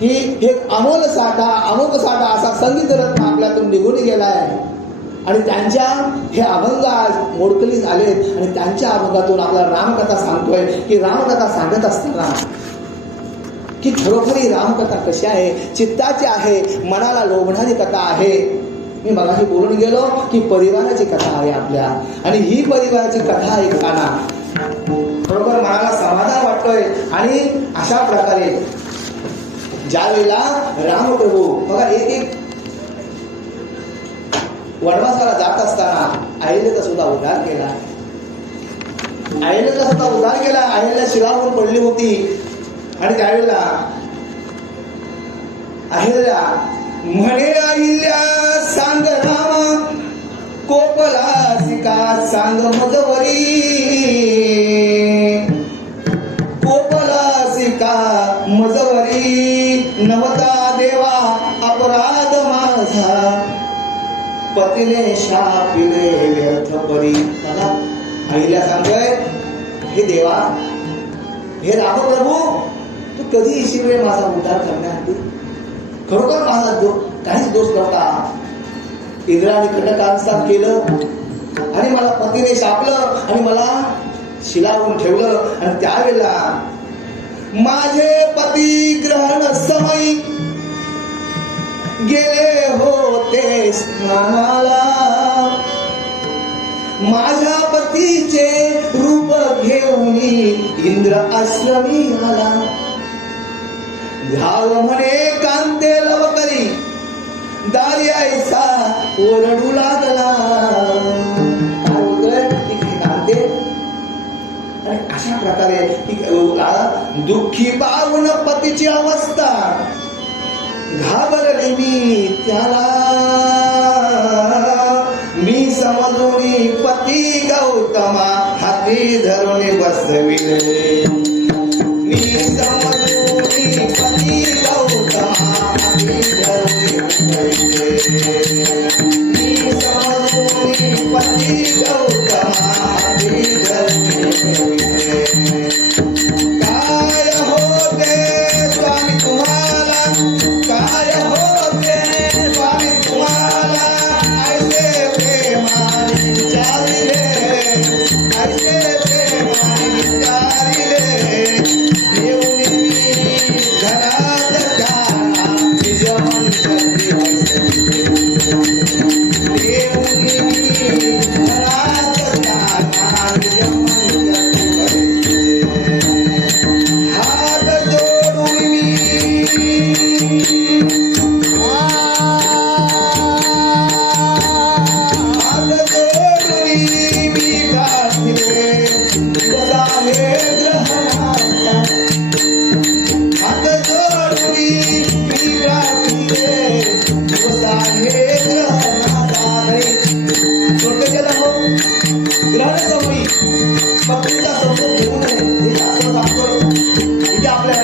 की एक अमोल साठा अमोक साठा असा संगीत रत्न आपल्यातून निघून गेलाय. आणि त्यांच्या हे अभंग आज मोडकली झालेत. आणि त्यांच्या अभंगातून आपला रामकथा सांगतोय की रामकथा सांगत असताना की खरोखरी रामकथा कशी आहे? चित्ताची आहे मनाला लोभणारी कथा आहे. मी मगाशी बोलून गेलो की परिवाराची कथा आहे आपल्या. आणि ही परिवाराची कथा ऐकताना बरोबर मनाला समाधान वाटतोय. आणि अशा प्रकारे ज्या वेळेला रामप्रभू बघा एक एक वनवासाला जात असताना अहिल्याचा सुद्धा उद्धार केला. अहिल्याचा सुद्धा उद्धार केला अहिल्या शिरावून पडली होती. आणि त्यावेळेला अहिल्या म्हणे अहिल्या सांग रामा कोपला सिका सांग मजवरी पतीने शापिले व्यर्थ परी बघा आईला सांगतोय हे देवा हे रामप्रभू तू कधी येशील रे माझा उद्धार करण्यासाठी खरोखर माझा दो काहीच दोष नव्हता इंद्राने कडकांचा केलं आणि मला पतीने शापलं आणि मला शिलावून ठेवलं आणि त्यावेळेला माझे पती ग्रहण समय गेले होते स्नानाला. माझ्या पतीचे रूप घेऊन इंद्र आश्रमी आला. घाव म्हणे कांते लवकरी दार्यायचा ओरडू लागला. कांते? अशा प्रकारे ती- दुःखी पाहून पतीची अवस्था. घाबरली मी त्याला. मी समजूनी पती गौतमा हाती धरून बसविले. मी समजून पती गौतमा हाती धरून बसविले. मी समजून पती गौतमा हाती धरून ग्रहण पत्नीचा घेऊ नये हे शास्त्र इथे आपल्याला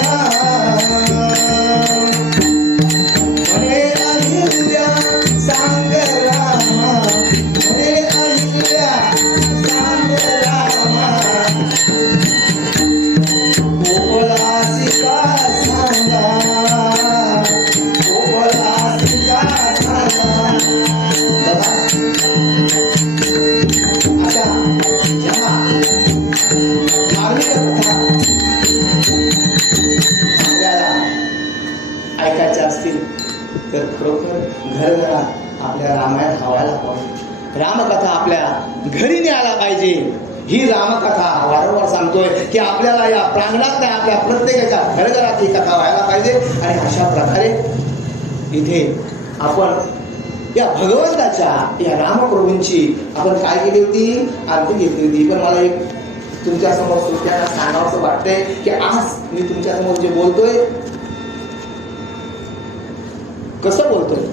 असतील तर खरोखर घरघरात आपल्या रामायण हवायला पाहिजे. रामकथा आपल्या घरी न्यायला पाहिजे. ही रामकथा वारंवार सांगतोय की आपल्याला या प्रांगणात नाही आपल्या प्रत्येकाच्या घरघरात ही कथा व्हायला पाहिजे. आणि अशा प्रकारे इथे आपण या भगवंताच्या या रामप्रभूंची आपण काय केली होती? आरती घेतली होती. पण मला एक तुमच्यासमोर समोर सुट्ट्यांना सांगावंसं वाटतंय की आज मी तुमच्यासमोर जे बोलतोय कसं बोलतोय?